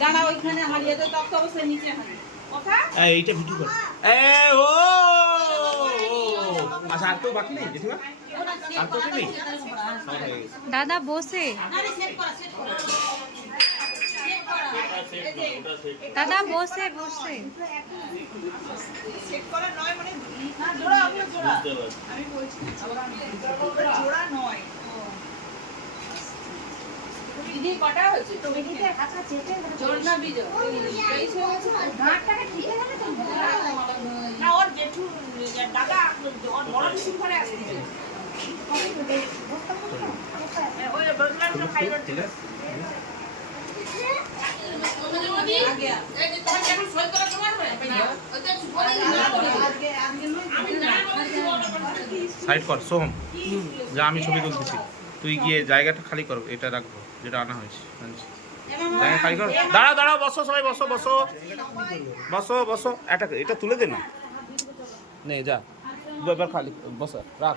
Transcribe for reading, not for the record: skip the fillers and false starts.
দাঁড়া ওইখানে আমার ইয়েতে তক্ত অবস্থায় নিচে হানি কথা এইটা ভিডিও কর ও আচ্ছা আর তো বাকি নেই জেঠিমা আর তো নেই দাদা বসে দাদা বসে বসে সেট করা নয় মানে না জোড়া ওগুলো জোড়া আমি বলছি জোড়া নয় দিদি কটা হয়েছে তো দিদিতে আচ্ছা চেটে জোর না বিজো এই হচ্ছে ঘাটটাকে ঠিক আছে তো না ওর জেঠু দাদা ওর বড় মিশন করে আসছে ওই বদলাটা ফাইবার ঠিক আছে সাইড কর সোহম যা আমি ছবি তুলতেছি তুই গিয়ে জায়গাটা খালি কর এটা রাখবো যেটা আনা হয়েছে জায়গা খালি কর দাঁড়াও দাঁড়াও বসো সবাই বসো বসো বসো বসো এটা তুলে দে না নে যা এবার খালি বসো রাখ